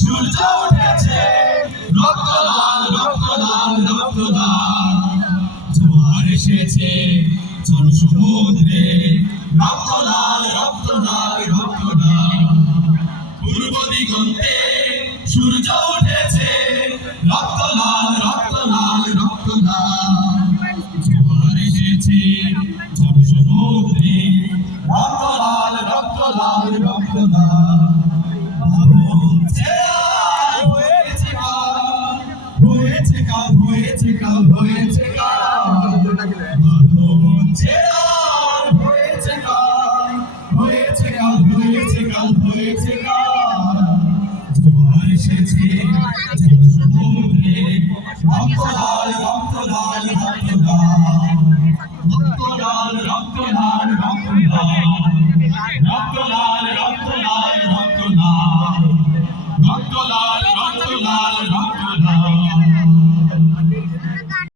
সূর্য উঠেছে রক্ত লাল রক্ত লাল রক্ত লাল জোয়ার এসেছে জন সমুদ্রে রক্ত লাল রক্ত লাল রক্ত লাল পূর্ব দিগন্তে সূর্য উঠেছে রক্ত লাল রক্ত লাল রক্ত লাল জোয়ার এসেছে জন সমুদ্রে রক্ত লাল রক্ত লাল রক্ত লাল হয়েছে কাল হয়েছে কাল হয়েছে কাল হয়েছে কাল হয়েছে কাল হয়েছে কাল হয়েছে কাল জোয়ার এসেছে সমুদ্রে রক্ত লাল রক্ত লাল রক্ত লাল রক্ত লাল রক্ত লাল রক্ত লাল রক্ত লাল রক্ত লাল রক্ত লাল রক্ত লাল রক্ত লাল